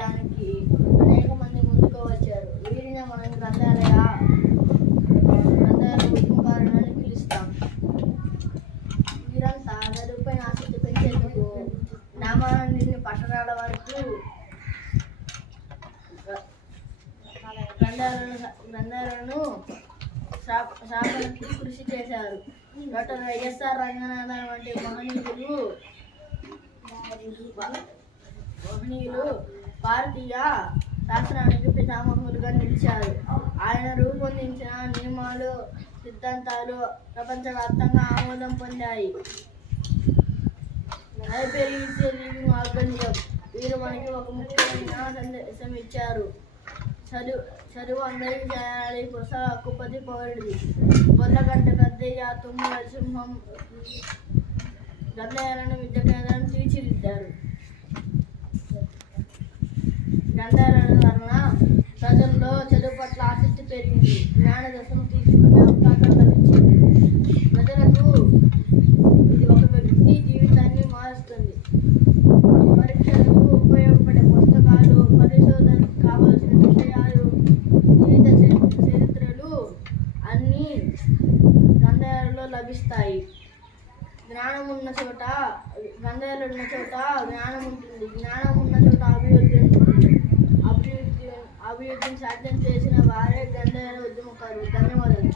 చేయడానికి అనేక మంది ముందుకు వచ్చారు. వీరిని మనం గ్రంథాలయ గ్రంథాలయ ఉద్యమకారులని పిలుస్తాం. వీరంతా చదువుపై ఆసక్తి పెంచేందుకు నామాన్ని పట్టణాల వరకు గ్రంథాలను గ్రంథాలను కృషి చేశారు. డాక్టర్ వైఎస్ఆర్ రంగనాథన్ వంటి మహనీయులు మహనీయులు భారతీయ శాస్త్రానికి పితామహులుగా నిలిచారు. ఆయన రూపొందించిన నియమాలు సిద్ధాంతాలు ప్రపంచవ్యాప్తంగా ఆమోదం పొందాయి. హైపర్ ఆర్గనిజం వీరు మనకి ఒక ముఖ్యమైన సందేశం ఇచ్చారు. చదువు చదువు అందరికీ చేయాలి పుస్తక హక్కుపతి పౌరుడిది. గొల్లగడ్డ పెద్దయ్య తుమ్మ సింహం గంధయాలను విద్య కేంద్రం తీర్చిదిద్దారు గ్రంథాలను వలన ప్రజల్లో చదువు పట్ల ఆసక్తి పెరిగింది. జ్ఞాన దశను తీసుకునే అవకాశం లభించింది. ప్రజలకు ఇది ఒక వ్యక్తి జీవితాన్ని మారుస్తుంది. పరీక్షలకు ఉపయోగపడే పుస్తకాలు పరిశోధనకు కావలసిన విషయాలు జీవిత చరి- చరిత్రలు అన్నీ గ్రంథాలలో లభిస్తాయి. జ్ఞానం ఉన్న చోట గ్రంథాలు ఉన్న చోట జ్ఞానం ఉంటుంది జ్ఞానం ఉన్న చోట అభివృద్ధి ఉంటుంది అభివృద్ధి సాధ్యం చేసిన వారే గ్రంథాల ఉద్యమకారు ధన్యవాదాలు.